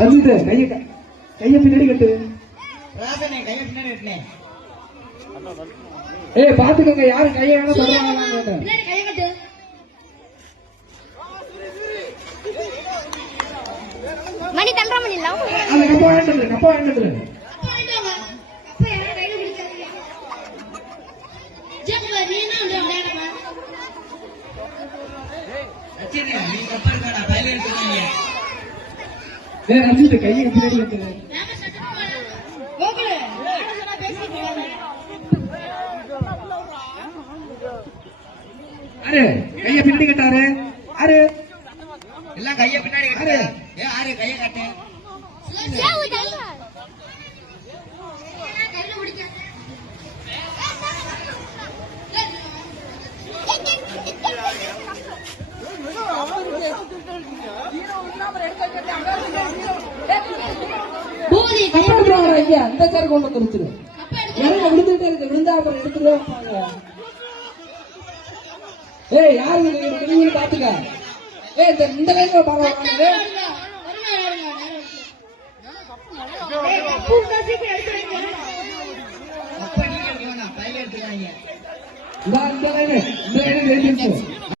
ரஞ்சித் கைய பின்னாடி கட்டு. ஏய் பாத்துக்கோங்க, யாரு கைய வேணா சொல்றாங்க. மணி தண்டா மணி இல்ல அந்த கப்பா வேண்டது ரஞ்சித் கையை பின்னாடி கட்டு. அரு கைய பின்னாடி கட்டாரு. அரு எல்லாம் கைய பின்னாடி கட்டு. ஆறு கைய கட்டு. அந்த சார் கொண்டு வந்துருச்சு. விழுந்துட்டே இருக்கு, விழுந்தா அப்புறம் எடுத்துட்டு வைப்பாங்க. ஏய் யாரு பாத்துக்க. ஏய் இந்த லைன்ல பாருங்க. இந்த லைன்